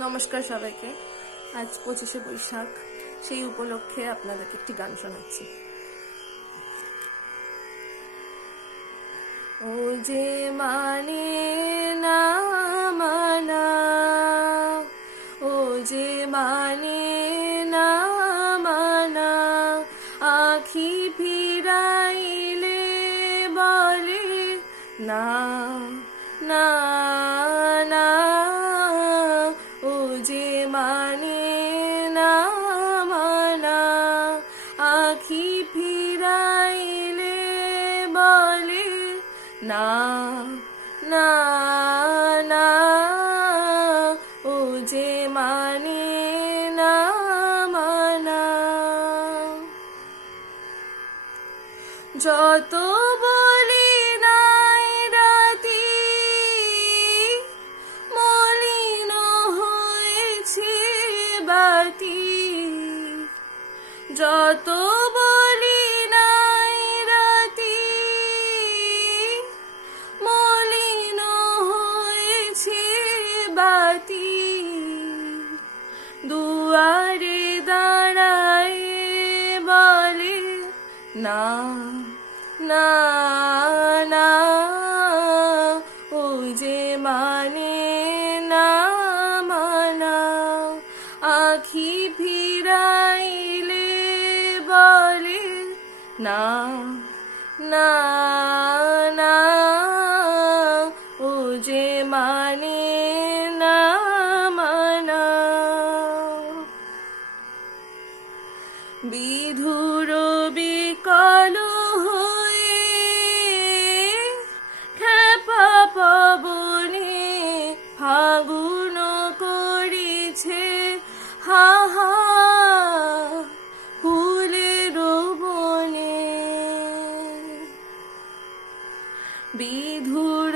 নমস্কার সবাইকে। আজ 25শে বৈশাখ, সেই উপলক্ষে আপনাদেরকে একটি গান শোনাচ্ছি। ও যে মানে না মানা, ও যে মানে না মানা, আখি ফিরাইলে বলে না না না, ও যে মানে না মানা, আখি ফিরাইলে বলে না না না, ও যে মানে না মানা। যত বলি নাই রাতি, মলিন হয়েছে বাতি। যত বলি নাই রাতি, মলিন হয়েছে বাতি। দুয়ারে দাঁড়ায় বলে না না না, ও যে মানে না মানা, আখি ফিরাইলে বলে না না না, ও যে মানে না মানা। বিধুর বিকল হয়ে খেপা পবনে ফাগুন করেছে হা হা ফুলের বনে। বিধুর